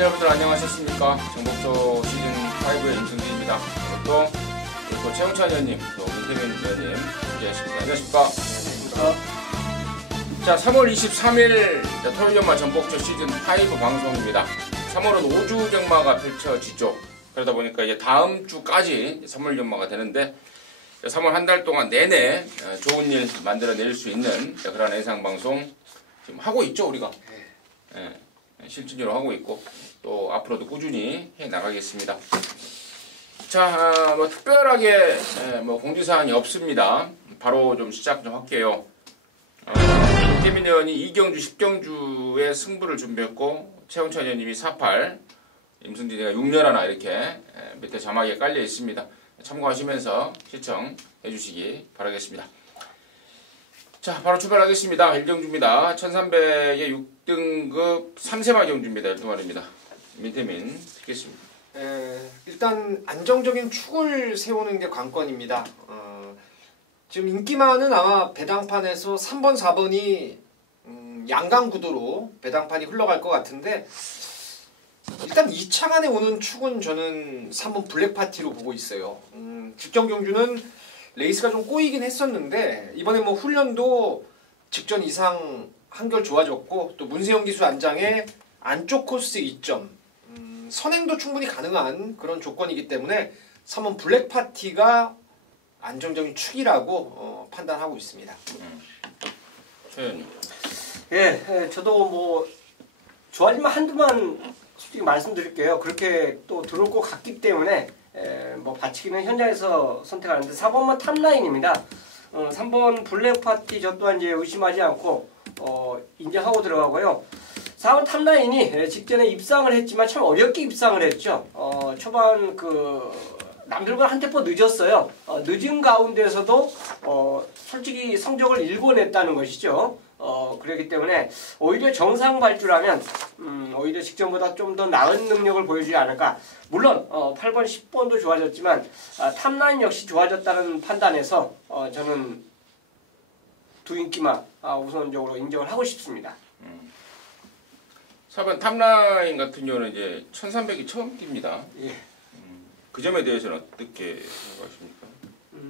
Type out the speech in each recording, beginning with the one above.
여러분들 안녕하셨습니까? 정복조 시즌5의 임승진입니다. 오늘 또 최영찬 의원님, 또 문태민 의원님 함께하십니다. 안녕하십니까? 자, 3월 23일 토요일연말 정복조 시즌5 방송입니다. 3월은 5주 경마가 펼쳐지죠. 그러다 보니까 이제 다음 주까지 선물 연마가 되는데 3월 한 달 동안 내내 좋은 일 만들어낼 수 있는 그런 예상방송 지금 하고 있죠, 우리가. 네. 실질적으로 하고 있고 또 앞으로도 꾸준히 해 나가겠습니다. 자, 뭐 특별하게 공지사항이 없습니다. 바로 좀 시작 좀 할게요. 김태민 의원이 2경주, 10경주의 승부를 준비했고 최영찬 의원님이 4-8, 임승진이가 6년1 이렇게 밑에 자막에 깔려 있습니다. 참고하시면서 시청해 주시기 바라겠습니다. 자, 바로 출발하겠습니다. 1경주입니다. 1300의 6등급 3세마 경주입니다. 12마리입니다. 민태민 듣겠습니다. 일단 안정적인 축을 세우는 게 관건입니다. 지금 인기만은 아마 배당판에서 3번, 4번이 양강구도로 배당판이 흘러갈 것 같은데 일단 2차간에 오는 축은 저는 3번 블랙파티로 보고 있어요. 직전 경주는 레이스가 좀 꼬이긴 했었는데 이번에 뭐 훈련도 직전 이상 한결 좋아졌고 또 문세영 기수 안장에 안쪽 코스 2점 선행도 충분히 가능한 그런 조건이기 때문에 3번 블랙파티가 안정적인 축이라고 판단하고 있습니다. 저도 뭐 좋아지면 한두만 솔직히 말씀드릴게요. 그렇게 또 들어올 것 같기 때문에 뭐 바치기는 현장에서 선택하는데 4번만 탑라인입니다. 3번 블랙파티 저 또한 이제 의심하지 않고 인정하고 들어가고요. 4번 탑라인이 직전에 입상을 했지만 참 어렵게 입상을 했죠. 초반 남들보다 한 템포 늦었어요. 늦은 가운데서도 솔직히 성적을 일궈냈다는 것이죠. 그렇기 때문에 오히려 정상 발주라면 오히려 직전보다 좀 더 나은 능력을 보여주지 않을까. 물론 8번, 10번도 좋아졌지만 탑라인 역시 좋아졌다는 판단에서 저는 두 인기만 우선적으로 인정을 하고 싶습니다. 4번 탑라인 같은 경우는 이제 1300이 처음 뜁니다. 예. 그 점에 대해서는 어떻게 생각하십니까?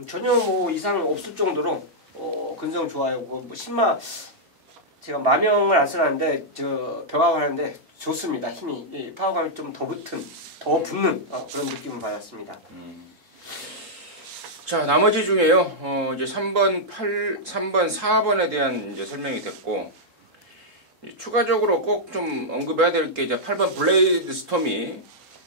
전혀 뭐 이상 없을 정도로 근성 좋아요. 뭐 신마 제가 마명을 안 써놨는데 저 벼가고 하는데 좋습니다. 힘이 파워감이 좀 더 붙는 그런 느낌을 받았습니다. 자, 나머지 중에요. 이제 3번, 4번에 대한 이제 설명이 됐고 추가적으로 꼭 좀 언급해야 될 게 이제 8번 블레이드 스톰이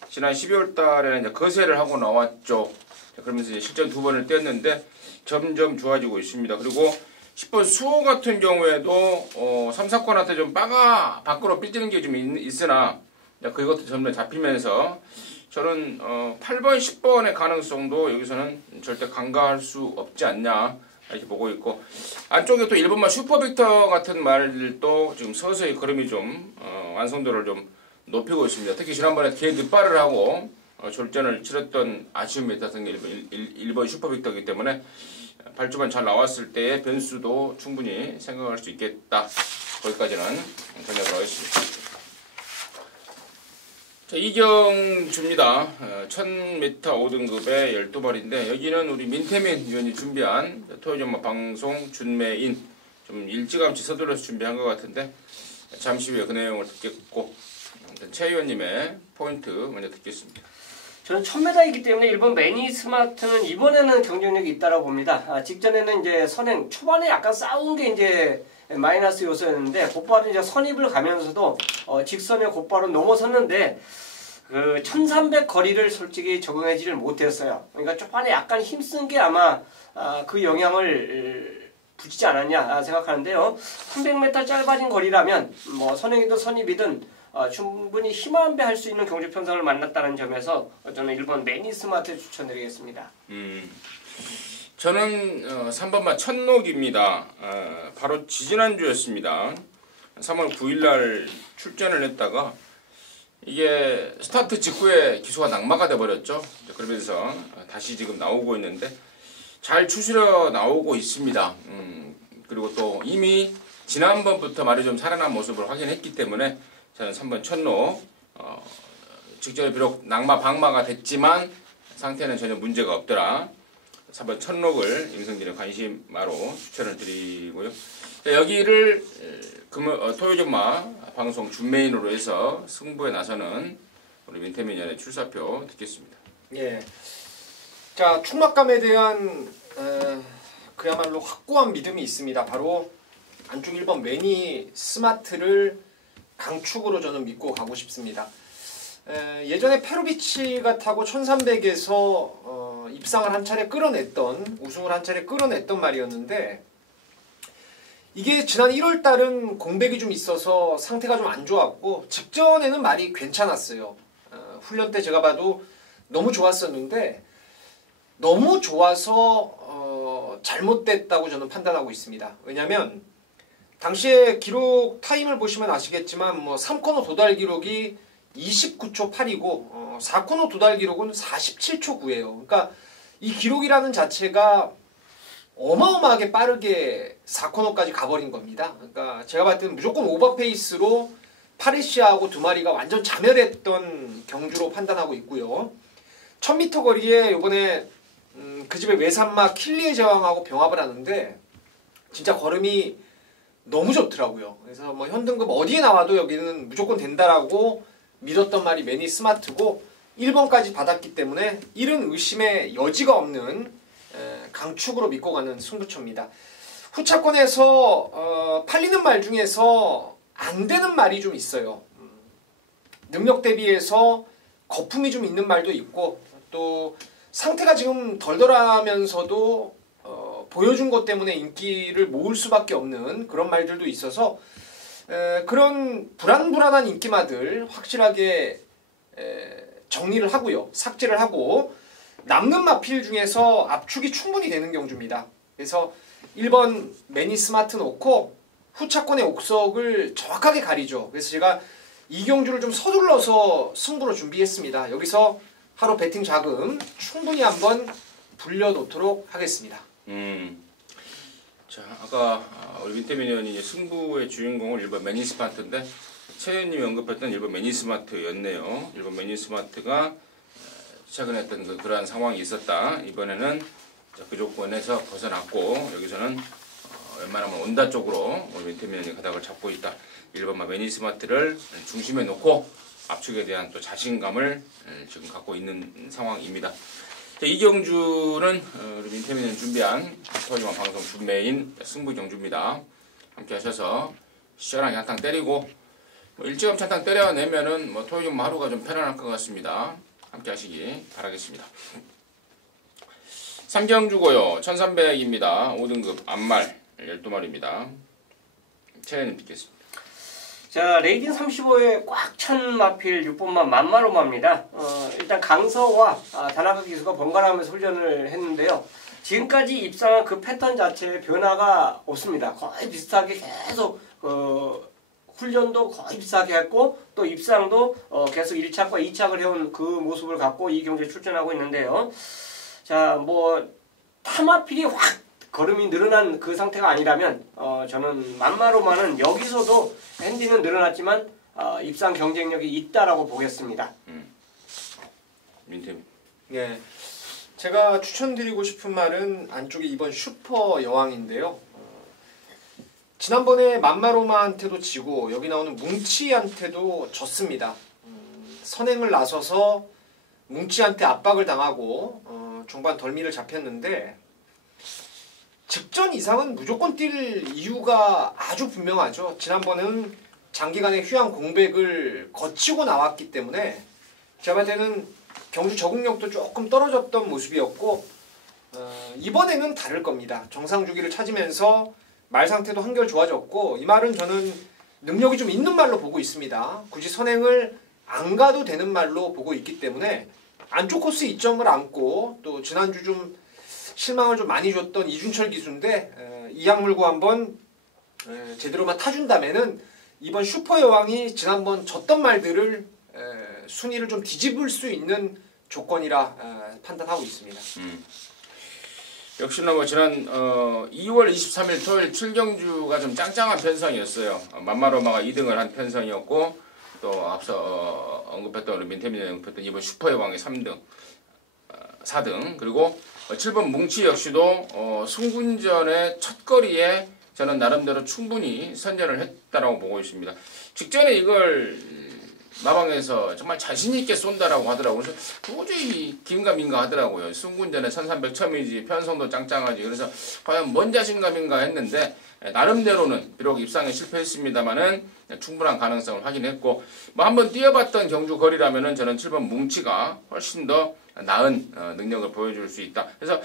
지난 12월 달에는 이제 거세를 하고 나왔죠. 그러면서 이제 실전 2번을 뗐는데 점점 좋아지고 있습니다. 그리고 10번 수호 같은 경우에도 3, 4권한테 좀 빠가 밖으로 삐지는 게 좀 있으나 그것도 점점 잡히면서 저는 8번, 10번의 가능성도 여기서는 절대 간과할 수 없지 않냐 이렇게 보고 있고 안쪽에 또 1번만 슈퍼빅터 같은 말들도 지금 서서히 걸음이 좀 완성도를 좀 높이고 있습니다. 특히 지난번에 개 늦발을 하고 졸전을 치렀던 아쉬움이 있었던 게 1번 슈퍼빅터이기 때문에 발주만 잘 나왔을 때의 변수도 충분히 생각할 수 있겠다. 거기까지는 전략을 하겠습니다. 자, 이경주입니다. 1000m 5등급의 12마리인데 여기는 우리 민태민 의원이 준비한 토요일연마 방송 준매인 좀 일찌감치 서둘러서 준비한 것 같은데 잠시 후에 그 내용을 듣겠고 최 의원님의 포인트 먼저 듣겠습니다. 저는 1000m이기 때문에 1번 매니 스마트는 이번에는 경쟁력이 있다고 봅니다. 직전에는 이제 선행 초반에 약간 싸운 게 이제 마이너스 요소였는데 곧바로 이제 선입을 가면서도 직선에 곧바로 넘어섰는데 그 1300 거리를 솔직히 적응하지를 못했어요. 그러니까 초반에 약간 힘쓴 게 아마 그 영향을 붙이지 않았냐 생각하는데요. 300m 짧아진 거리라면 뭐 선행이든 선입이든 충분히 힘안배할 수 있는 경주 편성을 만났다는 점에서 저는 1번 매니 스마트 추천드리겠습니다. 저는 3번만 천록입니다. 바로 지지난주였습니다. 3월 9일날 출전을 했다가 이게 스타트 직후에 기수가 낙마가 돼버렸죠. 그러면서 다시 지금 나오고 있는데 잘 추스려 나오고 있습니다. 그리고 또 이미 지난번부터 말이 좀 살아난 모습을 확인했기 때문에 저는 3번 천록 직전에 비록 낙마 방마가 됐지만 상태는 전혀 문제가 없더라. 3번 천록을 임성진의 관심마로 추천을 드리고요. 자, 여기를 토요전마 방송 준메인으로 해서 승부에 나서는 우리 민태민연의 출사표 듣겠습니다. 예. 자, 충막감에 대한 그야말로 확고한 믿음이 있습니다. 바로 안쪽 1번 매니 스마트를 강축으로 저는 믿고 가고 싶습니다. 예전에 페로비치가 타고 1300에서 입상을 한 차례 끌어냈던, 우승을 한 차례 끌어냈던 말이었는데, 이게 지난 1월달은 공백이 좀 있어서 상태가 좀 안 좋았고 직전에는 말이 괜찮았어요. 훈련 때 제가 봐도 너무 좋았었는데 너무 좋아서 잘못됐다고 저는 판단하고 있습니다. 왜냐하면 당시에 기록 타임을 보시면 아시겠지만 뭐 3코너 도달 기록이 29초 8이고 4코너 도달 기록은 47초 9예요. 그러니까 이 기록이라는 자체가 어마어마하게 빠르게 4코너까지 가버린 겁니다. 그러니까 제가 봤을 때는 무조건 오버페이스로 파리시아하고 두 마리가 완전 자멸했던 경주로 판단하고 있고요. 1000m 거리에 이번에 그 집의 외산마 킬리의 제왕하고 병합을 하는데 진짜 걸음이 너무 좋더라고요. 그래서 뭐 현등급 어디에 나와도 여기는 무조건 된다라고 믿었던 말이 매니 스마트고 1번까지 받았기 때문에 이른 의심의 여지가 없는 강축으로 믿고 가는 승부처입니다. 후차권에서 팔리는 말 중에서 안 되는 말이 좀 있어요. 능력 대비해서 거품이 좀 있는 말도 있고 또 상태가 지금 덜덜하면서도 보여준 것 때문에 인기를 모을 수밖에 없는 그런 말들도 있어서 그런 불안불안한 인기마들 확실하게 정리를 하고요. 삭제를 하고 남는 마필 중에서 압축이 충분히 되는 경주입니다. 그래서 1번 매니 스마트 놓고 후차권의 옥석을 정확하게 가리죠. 그래서 제가 이 경주를 좀 서둘러서 승부로 준비했습니다. 여기서 하루 배팅 자금 충분히 한번 불려놓도록 하겠습니다. 자, 아까 우리 민태민 의원이 승부의 주인공을 1번 매니 스마트인데 최 의원님이 언급했던 1번 매니 스마트였네요. 1번 매니 스마트가 최근에 했던 그러한 상황이 있었다. 이번에는 그 조건에서 벗어났고 여기서는 웬만하면 온다 쪽으로 우리 민태민 의원이 가닥을 잡고 있다. 1번마 매니 스마트를 중심에 놓고 압축에 대한 또 자신감을 지금 갖고 있는 상황입니다. 자, 이 경주는 우리 민태민 의원이 준비한 토요일만 방송 준메인 승부 경주입니다. 함께 하셔서 시원하게 한탕 때리고 뭐 일찌감치 한탕 때려내면은 뭐 토요일 하루가 좀 편안할 것 같습니다. 함께 하시기 바라겠습니다. 3경주고요. 1300입니다. 5등급 암말 12마리입니다. 최현님 듣겠습니다. 자, 레이딩 35에 꽉 찬 마필 6번만 만마로마입니다. 일단 강서와 다나카 기수가 번갈아가면서 훈련을 했는데요. 지금까지 입상한 그 패턴 자체의 변화가 없습니다. 거의 비슷하게 계속 훈련도 거의 비슷하게 했고 또 입상도 계속 1착과 2착을 해온 그 모습을 갖고 이 경기에 출전하고 있는데요. 자, 뭐 타마필이 확 걸음이 늘어난 그 상태가 아니라면 저는 만마로마는 여기서도 핸디는 늘어났지만 입상 경쟁력이 있다라고 보겠습니다. 민태민. 예, 제가 추천드리고 싶은 말은 안쪽에 이번 슈퍼 여왕인데요. 지난번에 만마로마한테도 지고 여기 나오는 뭉치한테도 졌습니다. 선행을 나서서 뭉치한테 압박을 당하고 종반 덜미를 잡혔는데 직전 이상은 무조건 뛸 이유가 아주 분명하죠. 지난번에는 장기간의 휴양 공백을 거치고 나왔기 때문에 제가 볼 때는 경주 적응력도 조금 떨어졌던 모습이었고 이번에는 다를 겁니다. 정상 주기를 찾으면서 말 상태도 한결 좋아졌고 이 말은 저는 능력이 좀 있는 말로 보고 있습니다. 굳이 선행을 안 가도 되는 말로 보고 있기 때문에 안쪽 코스 이점을 안고 또 지난주 좀 실망을 좀 많이 줬던 이준철 기수인데 이 약물고 한번 제대로만 타준다면은 이번 슈퍼 여왕이 지난번 졌던 말들을 순위를 좀 뒤집을 수 있는 조건이라 판단하고 있습니다. 역시나 뭐 지난 2월 23일 토요일 7경주가 좀 짱짱한 편성이었어요. 만마로마가 2등을 한 편성이었고 또 앞서 언급했던 우리 민태민이 언급했던 이번 슈퍼의 왕의 3등, 4등, 그리고 7번 뭉치 역시도 승군전의 첫 거리에 저는 나름대로 충분히 선전을 했다라고 보고 있습니다. 직전에 이걸 마방에서 정말 자신있게 쏜다라고 하더라고요. 그래서 도저히 긴가민가 하더라고요. 승군전에 1300 처음이지 편성도 짱짱하지. 그래서 과연 뭔 자신감인가 했는데 나름대로는 비록 입상에 실패했습니다만은 충분한 가능성을 확인했고 뭐 한번 뛰어봤던 경주 거리라면은 저는 7번 뭉치가 훨씬 더 나은 능력을 보여줄 수 있다. 그래서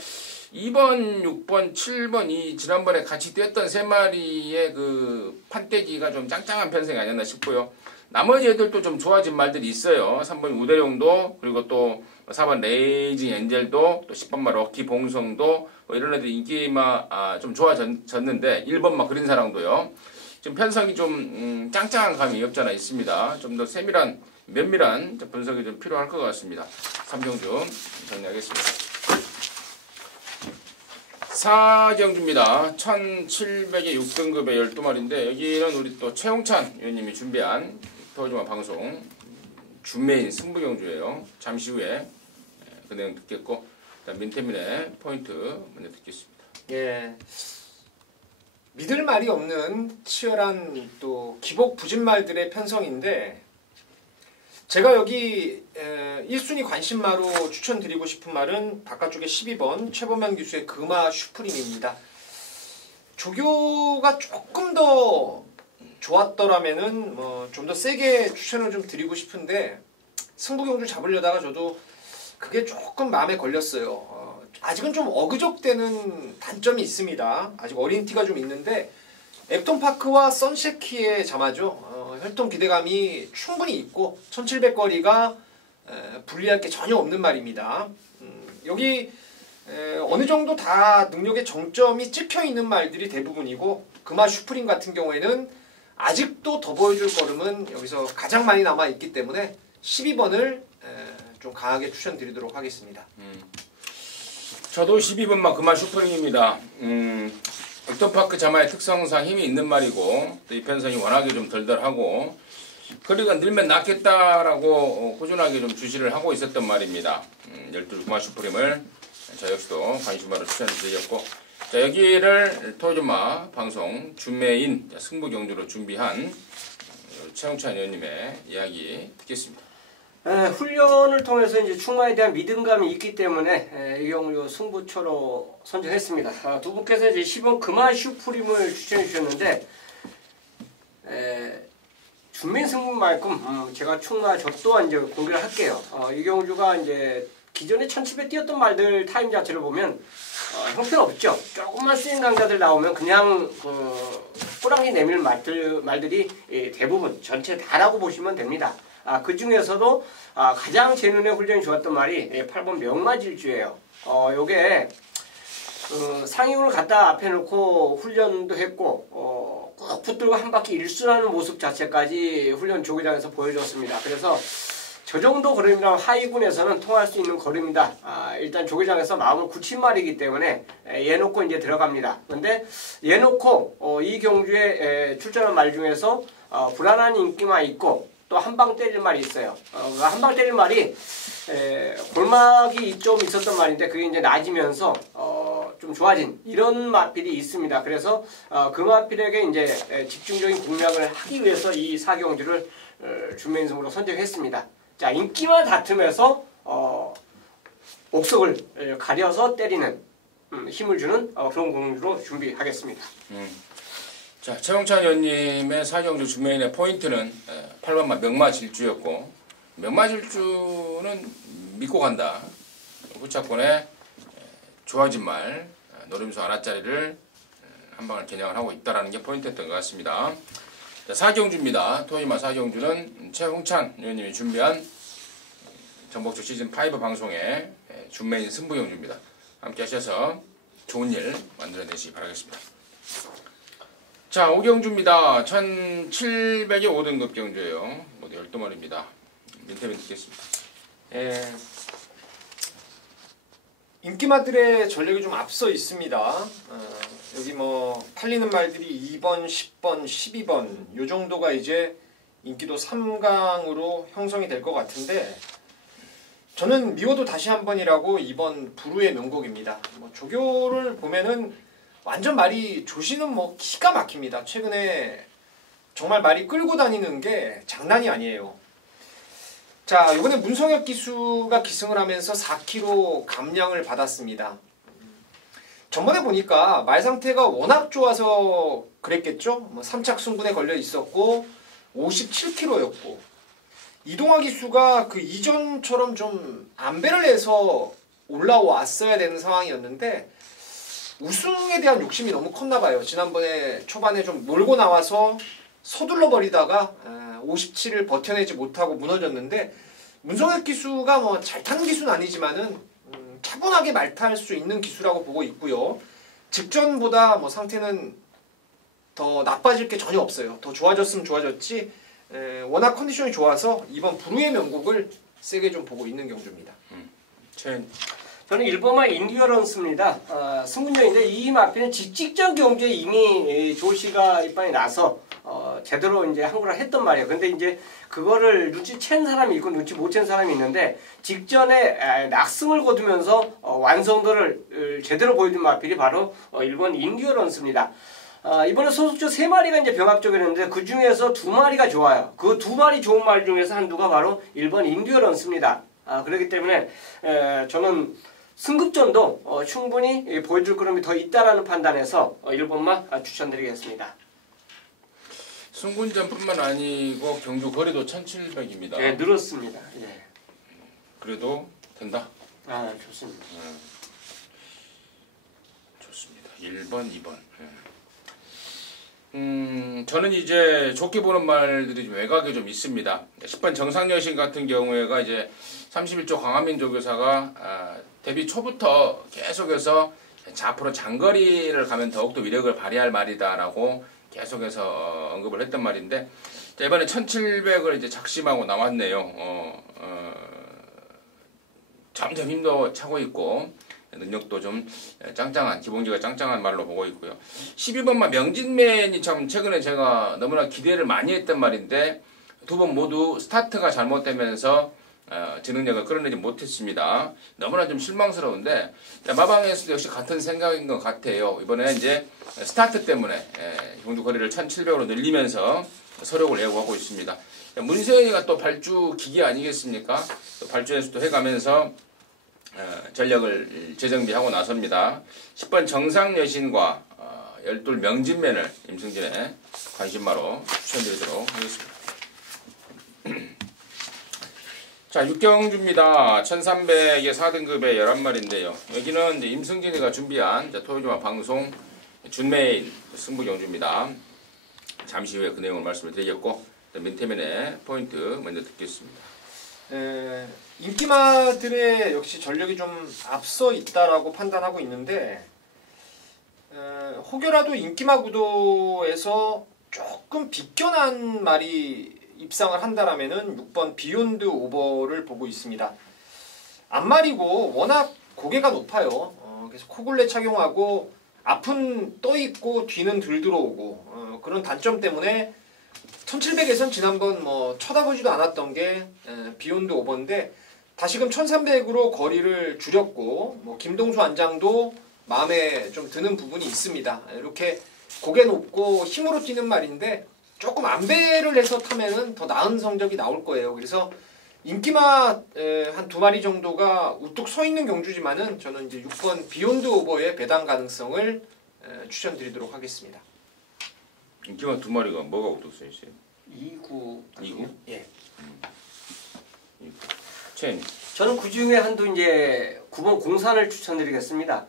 2번, 6번, 7번 이 지난번에 같이 뛰었던 세 마리의 그 판때기가 좀 짱짱한 편성이 아니었나 싶고요. 나머지 애들도 좀 좋아진 말들이 있어요. 3번 우대룡도 그리고 또 4번 레이징 엔젤도 또 10번 마 럭키 봉성도 뭐 이런 애들 인기가 좀 좋아졌는데 1번 마 그린사랑도요. 지금 편성이 좀 짱짱한 감이 없잖아 있습니다. 좀 더 세밀한 면밀한 분석이 좀 필요할 것 같습니다. 3경주 정리하겠습니다. 4경주입니다. 1700에 6등급의 12마리인데 여기는 우리 또 최홍찬 위원님이 준비한 토요일마 방송 준메인 승부경주예요. 잠시 후에 그 내용 듣겠고 일단 민태민의 포인트 먼저 듣겠습니다. 예, 믿을 말이 없는 치열한 또 기복 부진말들의 편성인데 제가 여기 1순위 관심마로 추천드리고 싶은 말은 바깥쪽에 12번 최범현 기수의 금화 슈프림입니다. 조교가 조금 더 좋았더라면은 뭐 좀 더 세게 추천을 좀 드리고 싶은데 승부경주 잡으려다가 저도 그게 조금 마음에 걸렸어요. 아직은 좀 어그적되는 단점이 있습니다. 아직 어린 티가 좀 있는데 앱톤파크와 선셰키의 자마죠. 혈통 기대감이 충분히 있고 1700거리가 불리할 게 전혀 없는 말입니다. 여기 어느 정도 다 능력의 정점이 찍혀 있는 말들이 대부분이고 금화 슈프림 같은 경우에는 아직도 더 보여줄 걸음은 여기서 가장 많이 남아있기 때문에 12번을 좀 강하게 추천드리도록 하겠습니다. 저도 12번마 금화 슈프림입니다. 앱톤파크 자마의 특성상 힘이 있는 말이고 또 이 편성이 워낙에 좀 덜덜하고 거리가 늘면 낫겠다라고 꾸준하게 좀 주시를 하고 있었던 말입니다. 12 금화 슈프림을 저 역시도 관심바로 추천드렸고 자 여기를 토요일마 방송 준메인 승부 경주로 준비한 최홍찬 의원님의 이야기 듣겠습니다. 훈련을 통해서 이제 충마에 대한 믿음감이 있기 때문에 이 경우 승부처로 선정했습니다. 두 분께서 이제 10번 금화 슈프림을 추천해 주셨는데 준메인 승부만큼 제가 충마 저 또한 이제 공개를 할게요. 이 경주가 이제 기존에 1700 뛰었던 말들 타임 자체를 보면 형편없죠. 조금만 쓰인 강자들 나오면 그냥 꼬랑지 내밀 말들이 대부분 전체 다라고 보시면 됩니다. 그 중에서도 가장 제 눈에 훈련이 좋았던 말이 8번 명마질주예요. 요게 상위군을 갖다 앞에 놓고 훈련도 했고 꾹 붙들고 한 바퀴 일순하는 모습 자체까지 훈련 조기장에서 보여줬습니다. 그래서 저 정도 걸음이라면 하위군에서는 통할 수 있는 걸음이다. 일단 조기장에서 마음을 굳힌 말이기 때문에 얘 놓고 이제 들어갑니다. 그런데 얘 놓고 이 경주에 출전한 말 중에서 불안한 인기만 있고 또 한 방 때릴 말이 있어요. 한 방 때릴 말이 골막이 좀 있었던 말인데 그게 이제 나아지면서 좀 좋아진 이런 마필이 있습니다. 그래서 그 마필에게 이제 집중적인 공략을 하기 위해서 이 4경주를 준메인승으로 선정했습니다. 자, 인기만 다툼에서 옥석을 가려서 때리는 힘을 주는 그런 공주로 준비하겠습니다. 자, 최홍찬 의원님의 4경주 준메인의 포인트는 8번마 명마질주였고 명마질주는 믿고 간다. 후차권에 좋아진 말 노림수 하나짜리를 한 방을 겨냥을 하고 있다는 게 포인트였던 것 같습니다. 자, 4경주입니다. 토요일마 4경주는 최홍찬 의원님이 준비한 전복주 시즌5 방송의 준메인 승부경주입니다. 함께 하셔서 좋은 일 만들어내시기 바라겠습니다. 자, 5경주입니다. 1700의 5등급 경주예요. 모두 12마리입니다. 민태민 듣겠습니다. 인기마들의 전력이 좀 앞서 있습니다. 여기 뭐 팔리는 말들이 2번, 10번, 12번 요 정도가 이제 인기도 3강으로 형성이 될 것 같은데 저는 미워도 다시 한 번이라고 이번 부루의 명곡입니다. 뭐 조교를 보면은 완전 말이 조시는 뭐 기가 막힙니다. 최근에 정말 말이 끌고 다니는 게 장난이 아니에요. 자, 이번에 문성혁 기수가 기승을 하면서 4kg 감량을 받았습니다. 전번에 보니까 말 상태가 워낙 좋아서 그랬겠죠? 뭐 3착 승분에 걸려 있었고 57kg였고 이동화 기수가 그 이전처럼 좀 안배를 해서 올라왔어야 되는 상황이었는데 우승에 대한 욕심이 너무 컸나 봐요. 지난번에 초반에 좀 몰고 나와서 서둘러 버리다가 57을 버텨내지 못하고 무너졌는데 문성혁 기수가 뭐 잘 타는 기수는 아니지만은 차분하게 말탈 수 있는 기수라고 보고 있고요. 직전보다 뭐 상태는 더 나빠질 게 전혀 없어요. 더 좋아졌으면 좋아졌지 워낙 컨디션이 좋아서 이번 부루의 명곡을 세게 좀 보고 있는 경주입니다. 저는 1번만 인듀어런스입니다. 승분전인데 이 마피는 직전 경주에 이미 조시가 입방에 나서 제대로 이제 한국을 했단 말이에요. 근데 이제 그거를 눈치챈 사람이 있고 눈치 못 챈 사람이 있는데 직전에 낙승을 거두면서 완성도를 제대로 보여준 마필이 바로 1번 인듀어런스입니다. 이번에 소속주 3마리가 이제 병합적이었는데 그 중에서 2마리가 좋아요. 그 2마리 좋은 말 중에서 한두가 바로 1번 인듀어런스입니다. 그렇기 때문에 저는 승급전도 충분히 보여줄 그림이 더 있다라는 판단에서 1번만 추천드리겠습니다. 승군전뿐만 아니고 경주 거리도 1700입니다. 네, 늘었습니다. 예. 그래도 된다. 좋습니다. 좋습니다. 1번, 2번. 저는 이제 좋게 보는 말들이 좀 외곽에 좀 있습니다. 10번 정상여신 같은 경우에가 이제 31조 강한민 조교사가 데뷔 초부터 계속해서 앞으로 장거리를 가면 더욱더 위력을 발휘할 말이다라고 계속해서 언급을 했던 말인데 이번에 1700을 이제 작심하고 나왔네요. 점점 힘도 차고 있고 능력도 좀 짱짱한 기본기가 짱짱한 말로 보고 있고요. 12번만 명진맨이 참 최근에 제가 너무나 기대를 많이 했던 말인데 두 번 모두 스타트가 잘못되면서 지능력을 끌어내지 못했습니다. 너무나 좀 실망스러운데 마방에서도 역시 같은 생각인 것 같아요. 이번에 이제 스타트 때문에 경주 거리를 1700으로 늘리면서 서력을 예고하고 있습니다. 문세현이가 또 발주 기계 아니겠습니까? 또 발주 연습도 해가면서 전력을 재정비하고 나섭니다. 10번 정상여신과 12 명진맨을 임승진의 관심마로 추천드리도록 하겠습니다. 자, 6경주입니다. 1300의 4등급의 11마리인데요. 여기는 이제 임승진이가 준비한 토요일주말 방송 준메인 승부 경주입니다. 잠시 후에 그 내용을 말씀을 드리겠고, 민태면의 포인트 먼저 듣겠습니다. 인기마들의 역시 전력이 좀 앞서 있다라고 판단하고 있는데 혹여라도 인기마 구도에서 조금 비껴난 말이 입상을 한다라면은 6번 비욘드 오버를 보고 있습니다. 앞말이고 워낙 고개가 높아요. 그래서 코굴레 착용하고 앞은 떠 있고 뒤는 들 들어오고 그런 단점 때문에 1700에선 지난번 뭐 쳐다보지도 않았던 게 비욘드 오버인데 다시금 1300으로 거리를 줄였고 뭐 김동수 안장도 마음에 좀 드는 부분이 있습니다. 이렇게 고개 높고 힘으로 뛰는 말인데 조금 안배를 해서 타면은 더 나은 성적이 나올 거예요. 그래서 인기마 한 2마리 정도가 우뚝 서 있는 경주지만은 저는 이제 6번 비욘드 오버의 배당 가능성을 추천드리도록 하겠습니다. 인기마 2마리가 뭐가 우뚝 서 있어요? 2구. 2구? 예. 첸. 저는 그 중에 한두 이제 9번 공산을 추천드리겠습니다.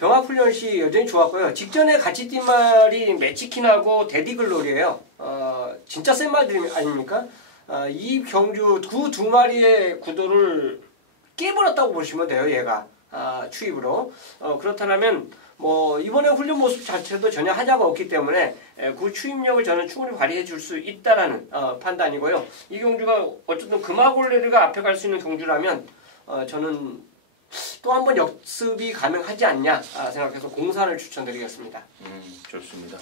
병합훈련 시 여전히 좋았고요. 직전에 같이 뛴 말이 매치킨하고 데디글로리예요. 진짜 센 말들 아닙니까? 이 경주 그 2마리의 구도를 깨버렸다고 보시면 돼요. 얘가 추입으로. 그렇다면 뭐 이번에 훈련 모습 자체도 전혀 하자가 없기 때문에 그 추입력을 저는 충분히 발휘해 줄 수 있다라는 판단이고요. 이 경주가 어쨌든 금화골레르가 앞에 갈 수 있는 경주라면 저는 또 한 번 역습이 가능하지 않냐 생각해서 공산을 추천드리겠습니다. 좋습니다.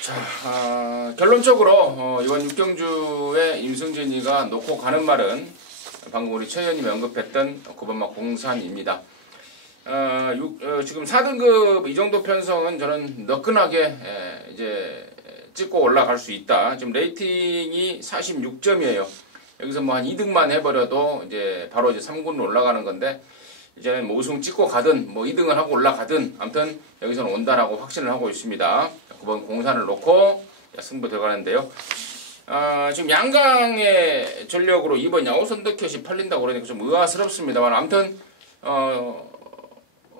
자, 결론적으로 이번 6경주에 임승진이가 놓고 가는 말은 방금 우리 최 의원님이 언급했던 9번마 공산입니다. 지금 4등급 이 정도 편성은 저는 너끈하게 이제 찍고 올라갈 수 있다. 지금 레이팅이 46점이에요. 여기서 뭐 한 2등만 해버려도 이제 바로 이제 3군으로 올라가는 건데, 이제는 뭐 우승 찍고 가든 뭐 2등을 하고 올라가든 아무튼 여기서는 온다라고 확신을 하고 있습니다. 9번 공산을 놓고 승부 들어가는데요. 지금 양강의 전력으로 2번 야오선더켓이 팔린다고 그러니까 좀 의아스럽습니다만, 아무튼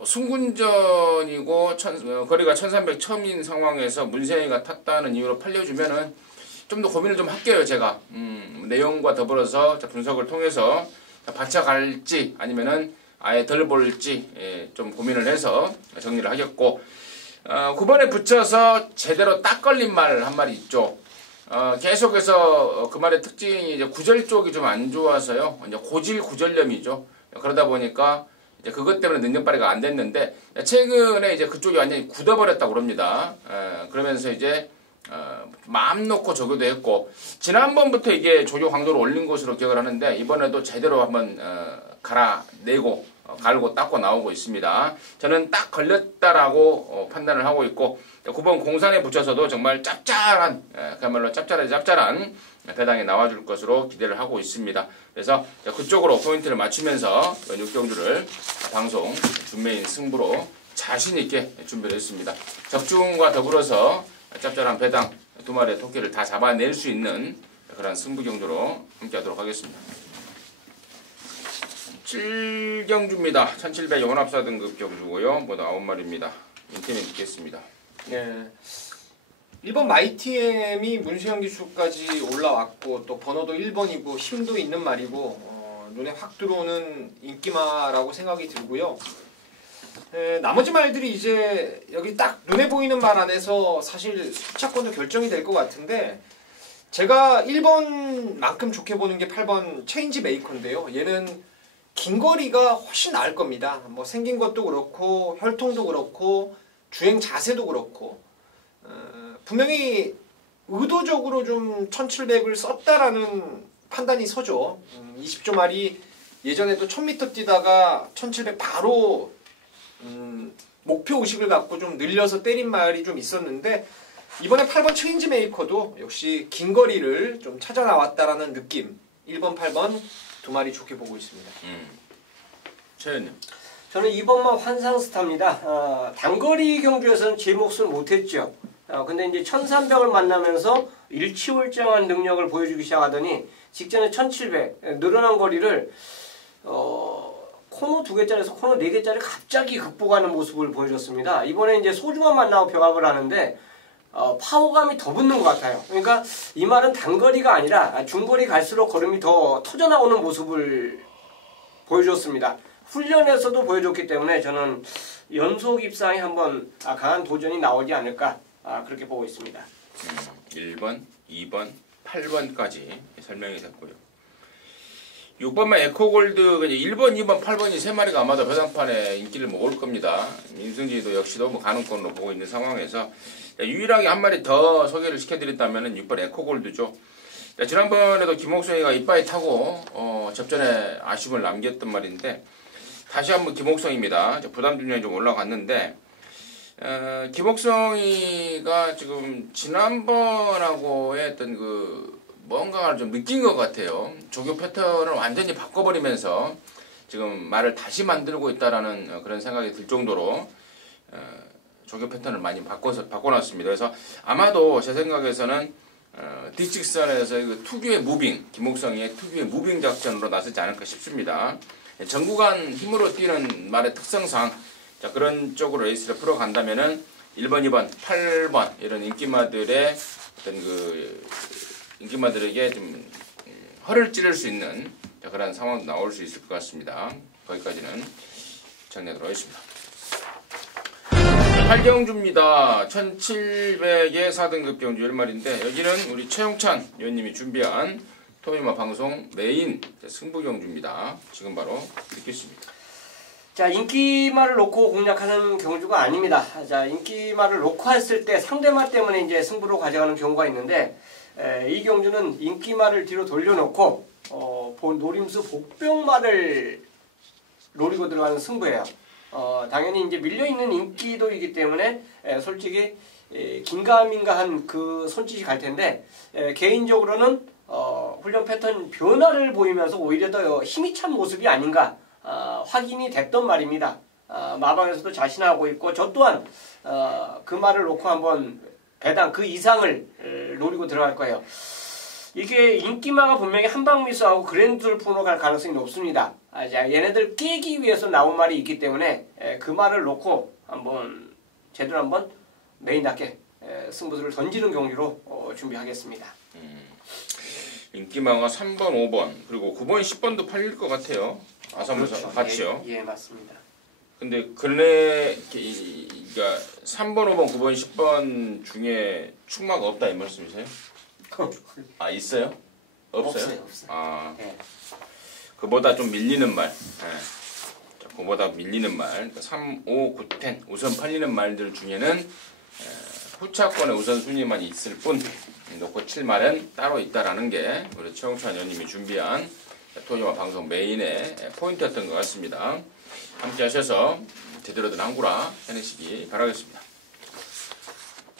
승군전이고 거리가 1300 처음인 상황에서 문세희가 탔다는 이유로 팔려주면은 좀 더 고민을 좀 할게요. 제가 내용과 더불어서 분석을 통해서 받쳐갈지 아니면은 아예 덜 볼지 좀 고민을 해서 정리를 하겠고, 9번에 붙여서 제대로 딱 걸린 말 한 마리 있죠. 계속해서 그 말의 특징이 이제 구절 쪽이 좀 안 좋아서요. 이제 고질 구절염이죠. 그러다 보니까 이제 그것 때문에 능력 발휘가 안 됐는데, 최근에 이제 그쪽이 완전히 굳어버렸다고 그럽니다. 그러면서 이제 마음 놓고 조교도 했고, 지난번부터 이게 조교 강도를 올린 것으로 기억을 하는데, 이번에도 제대로 한번 갈아내고 갈고 닦고 나오고 있습니다. 저는 딱 걸렸다라고 판단을 하고 있고, 9번 공산에 붙여서도 정말 짭짤한, 그야말로 짭짤한 배당이 나와줄 것으로 기대를 하고 있습니다. 그래서 그쪽으로 포인트를 맞추면서 6경주를 방송 준메인 승부로 자신있게 준비를 했습니다. 적중과 더불어서 짭짤한 배당 두 마리의 토끼를 다 잡아낼 수 있는 그런 승부 경주로 함께 하도록 하겠습니다. 7경주입니다. 1700 연합사 등급 경주고요. 모두 9마리입니다. 인터넷 듣겠습니다. 네. 1번 마이티엠이 문수영 기수까지 올라왔고, 또 번호도 1번이고 힘도 있는 말이고, 눈에 확 들어오는 인기마라고 생각이 들고요. 나머지 말들이 이제 여기 딱 눈에 보이는 말 안에서 사실 수차권도 결정이 될 것 같은데, 제가 1번만큼 좋게 보는 게 8번 체인지 메이커인데요. 얘는 긴 거리가 훨씬 나을 겁니다. 뭐 생긴 것도 그렇고 혈통도 그렇고 주행 자세도 그렇고, 분명히 의도적으로 좀 1700을 썼다라는 판단이 서죠. 20조 말이 예전에도 1000m 뛰다가 1700 바로 목표 의식을 갖고 좀 늘려서 때린 말이 좀 있었는데, 이번에 8번 체인지 메이커도 역시 긴 거리를 좀 찾아 나왔다라는 느낌. 1번, 8번 두 마리 좋게 보고 있습니다. 최현님. 저는 2번만 환상스타입니다. 단거리 경주에서는 제 몫을 못했죠. 근데 이제 1300을 만나면서 일치월장한 능력을 보여주기 시작하더니 직전에 1700 늘어난 거리를 코너 2개짜리에서 코너 4개짜리 갑자기 극복하는 모습을 보여줬습니다. 이번에 이제 소중한 만나고 병합을 하는데 파워감이 더 붙는 것 같아요. 그러니까 이 말은 단거리가 아니라 중거리 갈수록 걸음이 더 터져나오는 모습을 보여줬습니다. 훈련에서도 보여줬기 때문에 저는 연속 입상에 한번 강한 도전이 나오지 않을까 그렇게 보고 있습니다. 1번, 2번, 8번까지 설명이 됐고요. 6번만 에코골드 1번, 2번, 8번이 세 마리가 아마도 배당판에 인기를 먹을 겁니다. 임승진도 역시도 뭐 가능권으로 보고 있는 상황에서 유일하게 한 마리 더 소개를 시켜드렸다면 6번 에코골드죠. 지난번에도 김옥성이가 이빠이 타고 접전에 아쉬움을 남겼던 말인데, 다시 한번 김옥성입니다. 부담 중량이 좀 올라갔는데, 김옥성이가 지금 지난번하고의 어떤 뭔가를 좀 느낀 것 같아요. 조교 패턴을 완전히 바꿔버리면서 지금 말을 다시 만들고 있다라는 그런 생각이 들 정도로 조교 패턴을 많이 바꿔놨습니다. 그래서 아마도 제 생각에서는 뒷직선에서 특유의 무빙, 김옥성이의 특유의 무빙 작전으로 나서지 않을까 싶습니다. 전 구간 힘으로 뛰는 말의 특성상 그런 쪽으로 레이스를 풀어간다면은 1번, 2번, 8번 이런 인기마들의 어떤 인기마들에게 좀 허를 찌를 수 있는 그런 상황도 나올 수 있을 것 같습니다. 거기까지는 정리하도록 하겠습니다. 8경주입니다. 1700의 4등급 경주 10마리인데, 여기는 우리 최용찬 위원님이 준비한 토미마 방송 메인 승부 경주입니다. 지금 바로 듣겠습니다. 자, 인기말을 놓고 공략하는 경주가 아닙니다. 자, 인기말을 놓고 했을 때 상대말 때문에 이제 승부로 가져가는 경우가 있는데, 이 경주는 인기말을 뒤로 돌려놓고 노림수 복병말을 노리고 들어가는 승부예요. 당연히 이제 밀려있는 인기도이기 때문에 솔직히 긴가민가한 그 손짓이 갈 텐데, 개인적으로는 훈련 패턴 변화를 보이면서 오히려 더 힘이 찬 모습이 아닌가 확인이 됐던 말입니다. 마방에서도 자신하고 있고, 저 또한 그 말을 놓고 한번 배당 그 이상을 노리고 들어갈 거예요. 이게 인기마가 분명히 한방미수하고 그랜드돌프로 갈 가능성이 높습니다. 자, 얘네들 깨기 위해서 나온 말이 있기 때문에 그 말을 놓고 한번 제대로 한번 메인답게 승부수를 던지는 경기로 준비하겠습니다. 인기마가 3번, 5번 그리고 9번, 10번도 팔릴 것 같아요. 아사무사 그렇죠. 같이요. 예, 맞습니다. 근데 그러니까 3번, 5번, 9번, 10번 중에 축마가 없다 이 말씀이세요? 아, 있어요? 없어요? 아, 네. 그보다 좀 밀리는 말. 네. 그보다 밀리는 말. 그러니까 3, 5, 9, 10 우선 팔리는 말들 중에는 후차권에 우선 순위만 있을 뿐 놓고 칠 말은 따로 있다라는 게 우리 최홍찬 의원님이 준비한 토니와 방송 메인의 포인트였던 것 같습니다. 함께 하셔서 제대로 된 한구라 해내시기 바라겠습니다.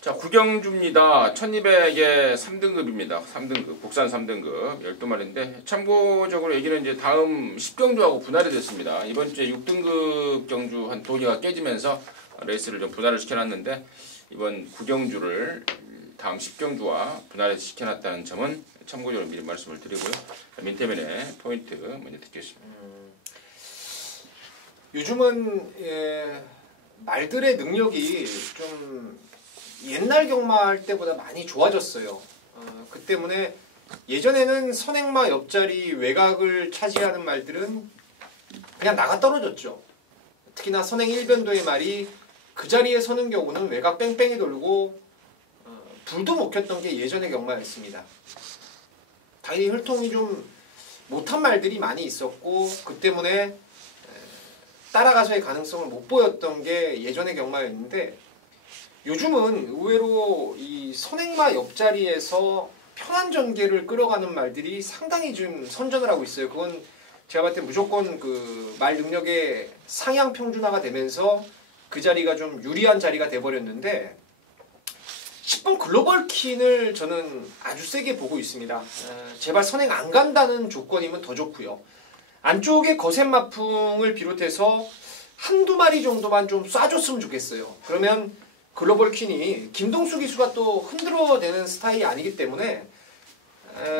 자, 구경주입니다. 1200에 3등급입니다. 3등급, 국산 3등급 12마리인데 참고적으로 여기는 이제 다음 10경주하고 분할이 됐습니다. 이번 주에 6등급 경주 한 2개가 깨지면서 레이스를 좀 분할을 시켜놨는데 이번 구경주를 다음 10경주와 분할을 시켜놨다는 점은 참고적으로 미리 말씀을 드리고요. 민태면의 포인트 먼저 듣겠습니다. 요즘은 말들의 능력이 좀 옛날 경마할 때보다 많이 좋아졌어요. 그 때문에 예전에는 선행마 옆자리 외곽을 차지하는 말들은 그냥 나가 떨어졌죠. 특히나 선행 1변도의 말이 그 자리에 서는 경우는 외곽 뺑뺑이 돌고 불도 못 켰던 게 예전의 경마였습니다. 당연히 혈통이 좀 못한 말들이 많이 있었고 그 때문에 따라가서의 가능성을 못 보였던 게 예전의 경마였는데 요즘은 의외로 이 선행마 옆자리에서 편한 전개를 끌어가는 말들이 상당히 좀 선전을 하고 있어요. 그건 제가 봤을 때 무조건 그 말 능력의 상향 평준화가 되면서 그 자리가 좀 유리한 자리가 돼버렸는데 10번 글로벌 퀸을 저는 아주 세게 보고 있습니다. 제발 선행 안 간다는 조건이면 더 좋고요. 안쪽에 거센 마풍을 비롯해서 한두 마리 정도만 좀 쏴줬으면 좋겠어요. 그러면 글로벌 퀸이 김동수 기수가 또 흔들어대는 스타일이 아니기 때문에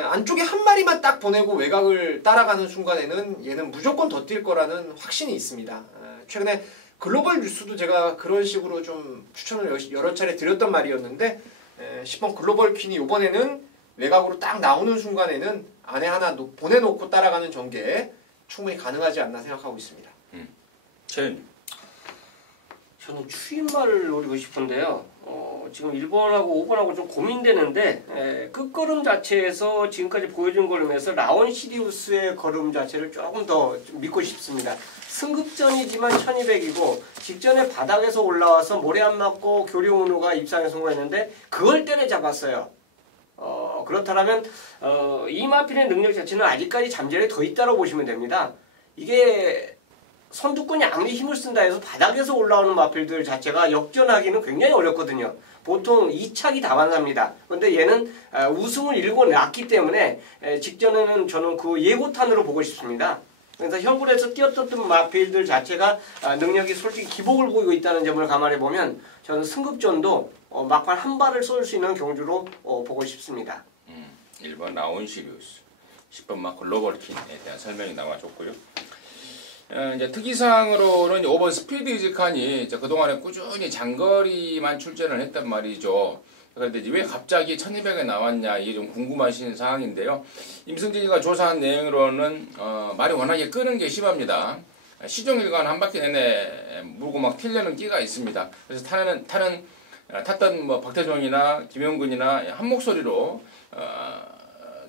안쪽에 한 마리만 딱 보내고 외곽을 따라가는 순간에는 얘는 무조건 더 뛸 거라는 확신이 있습니다. 최근에 글로벌 뉴스도 제가 그런 식으로 좀 추천을 여러 차례 드렸던 말이었는데 10번 글로벌 퀸이 이번에는 외곽으로 딱 나오는 순간에는 안에 하나 보내놓고 따라가는 전개 충분히 가능하지 않나 생각하고 있습니다. 저는 추임말을 노리고 싶은데요. 지금 1번하고 5번하고 좀 고민되는데 끝걸음 자체에서 지금까지 보여준 걸음에서 라온 시리우스의 걸음 자체를 조금 더 믿고 싶습니다. 승급전이지만 1200이고 직전에 바닥에서 올라와서 모래 안 맞고 교리운우가 입상에 성공했는데 그걸 때려잡았어요. 그렇다면 이 마필의 능력 자체는 아직까지 잠재력이 더 있다고 보시면 됩니다. 이게 선두권이 아무리 힘을 쓴다 해서 바닥에서 올라오는 마필들 자체가 역전하기는 굉장히 어렵거든요. 보통 2착이 다반사입니다. 그런데 얘는 우승을 일궈 놨기 때문에 직전에는 저는 그 예고탄으로 보고 싶습니다. 그래서 현굴에서 뛰었던 마필들 자체가 능력이 솔직히 기복을 보이고 있다는 점을 감안해 보면 저는 승급전도 막판 한 발을 쏠 수 있는 경주로 보고 싶습니다. 1번 라온 시리우스, 10번 막 글로벌 퀸에 대한 설명이 나와줬고요. 이제 특이사항으로는 5번 스피드 이즈칸이 그동안에 꾸준히 장거리만 출전을 했단 말이죠. 그런데 왜 갑자기 1200에 나왔냐 이게 좀 궁금하신 사항인데요. 임승진이가 조사한 내용으로는 말이 워낙에 끄는 게 심합니다. 시종일관 한 바퀴 내내 물고 막 튀려는 끼가 있습니다. 그래서 탔던 뭐 박태종이나 김영근이나 한 목소리로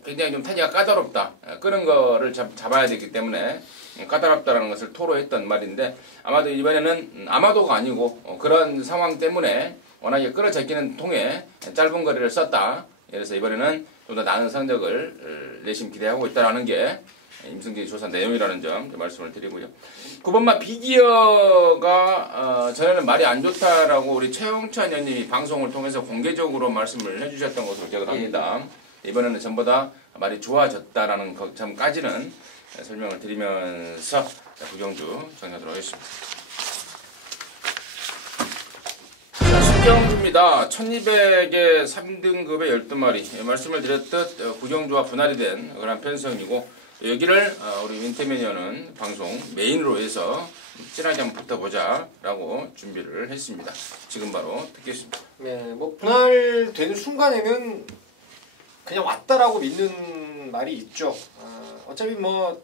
굉장히 좀 타기가 까다롭다. 끄는 거를 잡아야 되기 때문에 까다롭다라는 것을 토로했던 말인데 아마도 이번에는 아마도가 아니고 그런 상황 때문에 워낙에 끌어잡기는 통해 짧은 거리를 썼다. 그래서 이번에는 좀 더 나은 성적을 내심 기대하고 있다는 게 임승진 조사 내용이라는 점 말씀을 드리고요. 9번마 비기어가 전에는 말이 안 좋다라고 우리 최용찬 의원님이 방송을 통해서 공개적으로 말씀을 해주셨던 것으로 기억을 합니다. 이번에는 전보다 말이 좋아졌다라는 점까지는 설명을 드리면서 구경주 정리하도록 하겠습니다. 구경주입니다. 1200의 3등급의 12마리. 말씀을 드렸듯 구경주와 분할이 된 그런 편성이고, 여기를 우리 윈태맨이어는 방송 메인으로 해서 진하게 한번 붙어보자 라고 준비를 했습니다. 지금 바로 듣겠습니다. 네, 뭐 분할되는 순간에는 그냥 왔다라고 믿는 말이 있죠. 어차피 뭐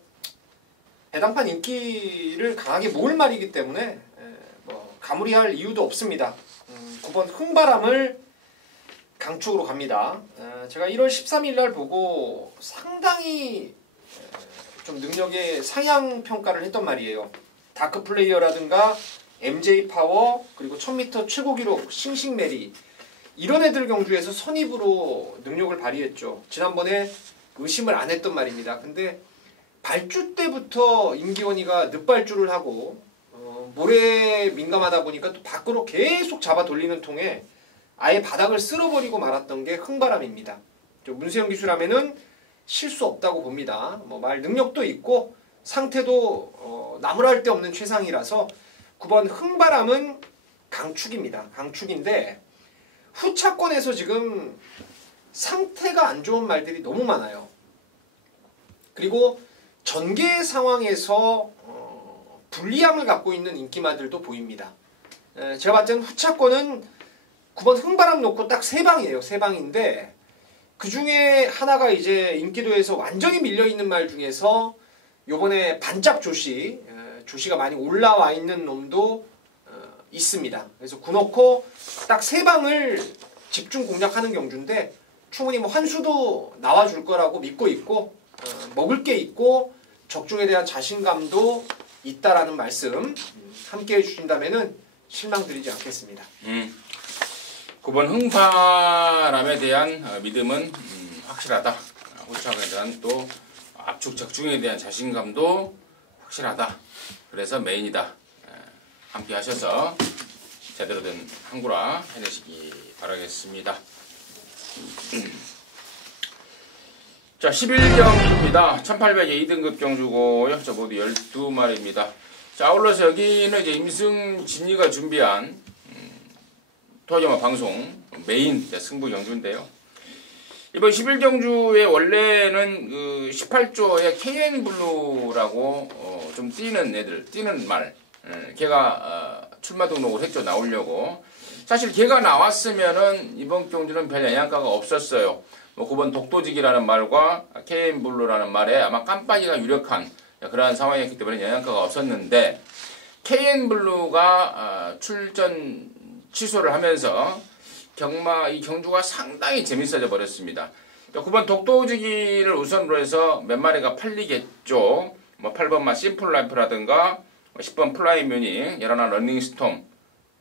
배당판 인기를 강하게 모을 말이기 때문에 뭐 가무리할 이유도 없습니다. 9번 흥바람을 강축으로 갑니다. 제가 1월 13일 날 보고 상당히 좀 능력의 상향 평가를 했던 말이에요. 다크 플레이어라든가 MJ 파워 그리고 1000m 최고 기록 싱싱메리 이런 애들 경주에서 선입으로 능력을 발휘했죠. 지난번에 의심을 안 했던 말입니다. 근데 발주 때부터 임기원이가 늦발주를 하고 모래에 민감하다 보니까 또 밖으로 계속 잡아 돌리는 통에 아예 바닥을 쓸어버리고 말았던 게 흥바람입니다. 문세영 기수라면은 실수 없다고 봅니다. 뭐 말 능력도 있고 상태도 나무랄 데 없는 최상이라서 9번 흥바람은 강축입니다. 강축인데 후차권에서 지금 상태가 안 좋은 말들이 너무 많아요. 그리고 전개 상황에서 불리함을 갖고 있는 인기마들도 보입니다. 제가 봤을 때는 후차권은 9번 흥바람 놓고 딱 3방이에요. 3방인데 그 중에 하나가 이제 인기도에서 완전히 밀려있는 말 중에서 요번에 반짝 조시가 많이 올라와 있는 놈도 있습니다. 그래서 구놓고 딱 3방을 집중 공략하는 경주인데 충분히 뭐 환수도 나와줄 거라고 믿고 있고 먹을 게 있고 적중에 대한 자신감도 있다라는 말씀 함께 해주신다면은 실망드리지 않겠습니다. 9번 흥바람에 대한 믿음은 확실하다. 후차에 대한 또 압축 적중에 대한 자신감도 확실하다. 그래서 메인이다. 함께 하셔서 제대로 된 한구라 해내시기 바라겠습니다. 자, 11경주입니다. 1800의 2등급 경주고요. 자, 모두 12마리입니다. 자, 아울러서 여기는 이제 임승진이가 준비한 토하자마 방송 메인 승부 경주인데요. 이번 11경주에 원래는 그 18조의 KN블루라고 좀 뛰는 말. 걔가 출마 등록을 했죠. 나오려고. 사실 걔가 나왔으면은 이번 경주는 별 영향가가 없었어요. 뭐 9번 독도직이라는 말과 KN블루라는 말에 아마 깜빡이가 유력한 그러한 상황이었기 때문에 영향가가 없었는데 KN블루가 출전 취소를 하면서 이 경주가 상당히 재밌어져 버렸습니다. 9번 독도지기를 우선으로 해서 몇 마리가 팔리겠죠. 뭐 8번마 심플라이프라든가 10번 플라이 뮤닉, 11번 러닝스톰,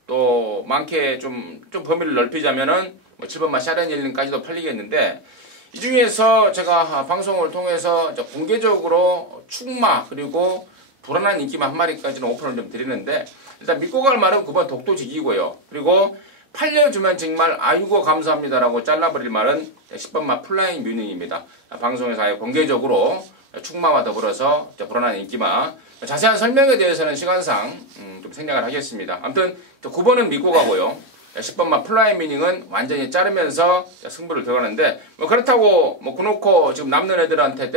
또 많게 좀 범위를 넓히자면은 뭐 7번마 샤렌일링까지도 팔리겠는데 이 중에서 제가 방송을 통해서 공개적으로 축마 그리고 불안한 인기만 한 마리까지는 오픈을 좀 드리는데 일단 믿고 갈 말은 9번 독도직이고요. 그리고 팔려주면 정말 아이고 감사합니다라고 잘라버릴 말은 10번마 플라잉 뮤닝입니다. 방송에서 아예 공개적으로 축마와 더불어서 불안한 인기마 자세한 설명에 대해서는 시간상 좀 생략을 하겠습니다. 아무튼 9번은 믿고 가고요. 10번마 플라잉 뮤닝은 완전히 자르면서 승부를 들어가는데 뭐 그렇다고 뭐 그놓고 지금 남는 애들한테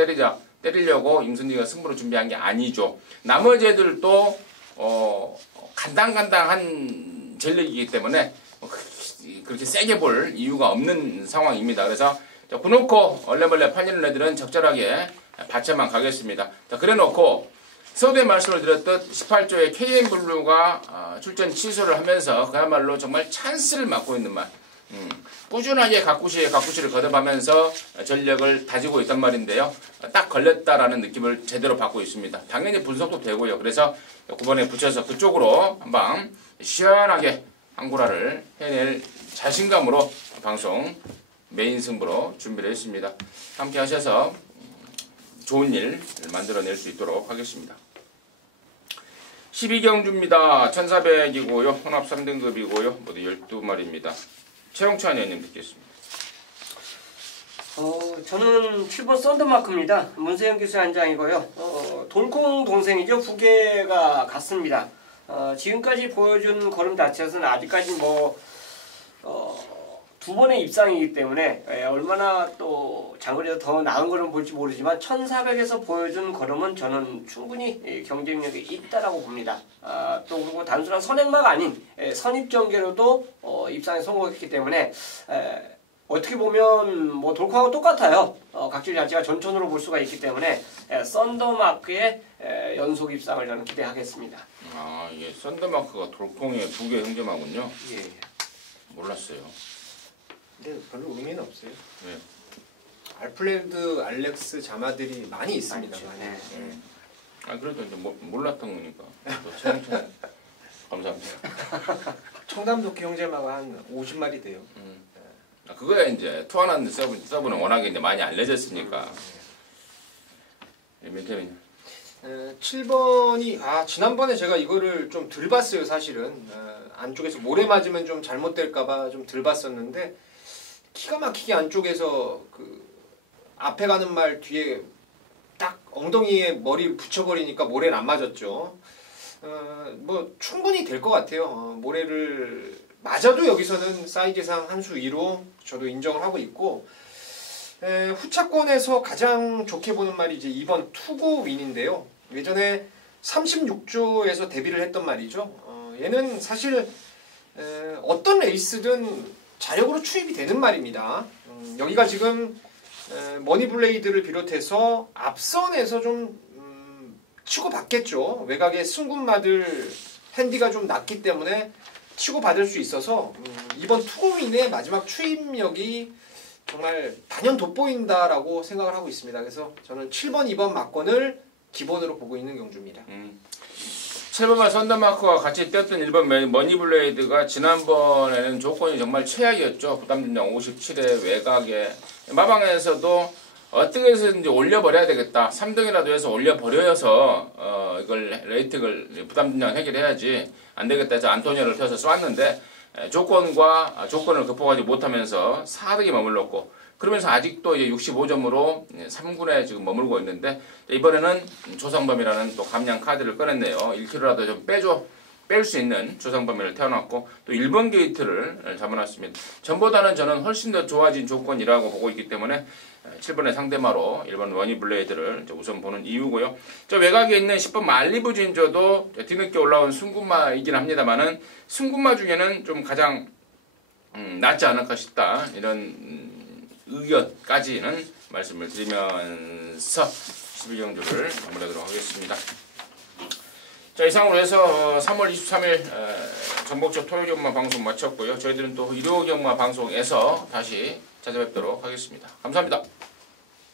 때리려고 임순이가 승부를 준비한 게 아니죠. 나머지 애들도 간당간당한 전력이기 때문에 그렇게 세게 볼 이유가 없는 상황입니다. 그래서 그놓고 얼레벌레 팔리는 애들은 적절하게 받쳐만 가겠습니다. 자, 그래놓고 서두에 말씀을 드렸듯 18조의 KN블루가 출전 취소를 하면서 그야말로 정말 찬스를 맞고 있는 말. 꾸준하게 가쿠시를 거듭하면서 전력을 다지고 있단 말인데요. 딱 걸렸다라는 느낌을 제대로 받고 있습니다. 당연히 분석도 되고요. 그래서 9번에 붙여서 그쪽으로 한방 시원하게 한구라를 해낼 자신감으로 방송 메인 승부로 준비를 했습니다. 함께 하셔서 좋은 일 만들어낼 수 있도록 하겠습니다. 12경주입니다. 1400이고요. 혼합 3등급이고요. 모두 12마리입니다. 최용찬 의원님 듣겠습니다. 저는 7번 썬더마크입니다. 문세영 기수 한장이고요. 돌콩 동생이죠. 부계가 같습니다. 지금까지 보여준 걸음 자체에서는 아직까지 두 번의 입상이기 때문에 얼마나 또 장거리에서 더 나은 걸음 볼지 모르지만 1400에서 보여준 걸음은 저는 충분히 경쟁력이 있다라고 봅니다. 또 그리고 단순한 선행마가 아닌 선입전개로도 입상에 성공했기 때문에 어떻게 보면 뭐 돌콩하고 똑같아요. 각질 자체가 전천으로 볼 수가 있기 때문에 썬더마크의 연속 입상을 저는 기대하겠습니다. 이게 썬더마크가 돌콩의 부계 형제마군요. 예. 몰랐어요. 근데 별로 의미는 없어요. 네. 알프레드, 알렉스 자마들이 많이 있습니다. 많이. 그래도 이제 몰랐던 거니까. 최용찬 감사합니다. 청담도끼 형제마가 한 50마리 돼요. 그거야 이제 투아난 서브는 워낙에 이제 많이 알려졌으니까. 몇 회냐? 7번이 지난번에 제가 이거를 좀 덜 봤어요. 사실은 안쪽에서 모래 맞으면 좀 잘못될까봐 좀 덜 봤었는데 기가 막히게 안쪽에서 그 앞에 가는 말 뒤에 딱 엉덩이에 머리 붙여버리니까 모래는 안 맞았죠. 뭐 충분히 될 것 같아요. 모래를 맞아도 여기서는 사이즈상 한 수 위로 저도 인정을 하고 있고 후차권에서 가장 좋게 보는 말이 이제 2번 투고 윈인데요. 예전에 36조에서 데뷔를 했던 말이죠. 얘는 사실 어떤 레이스든 자력으로 추입이 되는 말입니다. 여기가 지금 머니블레이드를 비롯해서 앞선에서 좀 치고받겠죠. 외곽에 승군마들 핸디가 좀 낮기 때문에 치고받을 수 있어서 이번 투고윈의 마지막 추입력이 정말 단연 돋보인다라고 생각을 하고 있습니다. 그래서 저는 7번, 2번 막권을 기본으로 보고 있는 경주입니다. 7번과 썬더마크와 같이 뛰었던 1번 머니블레이드가 지난번에는 조건이 정말 최악이었죠. 부담진장 57에 외곽에 마방에서도 어떻게 해서든지 올려버려야 되겠다. 3등이라도 해서 올려버려서 이걸 레이팅을 부담진장 해결해야지 안 되겠다 해서 안토니오를 펴서 쐈는데 조건을 극복하지 못하면서 4등에 머물렀고 그러면서 아직도 이제 65점으로 3군에 지금 머물고 있는데 이번에는 조상범이라는 또 감량 카드를 꺼냈네요. 1kg라도 좀 뺄 수 있는 조상범위를 태어났고 또 1번 게이트를 잡아놨습니다. 전보다는 저는 훨씬 더 좋아진 조건이라고 보고 있기 때문에 7번의 상대마로 1번 머니블레이드를 우선 보는 이유고요. 저 외곽에 있는 10번 말리부진저도 뒤늦게 올라온 순군마이긴 합니다만은 순군마 중에는 좀 가장 낫지 않을까 싶다. 이런 의견까지는 말씀을 드리면서 12경주를 마무리하도록 하겠습니다. 자, 이상으로 해서 3월 23일 전복적 토요일경마 방송 마쳤고요. 저희들은 또 일요경마 방송에서 다시 찾아뵙도록 하겠습니다. 감사합니다.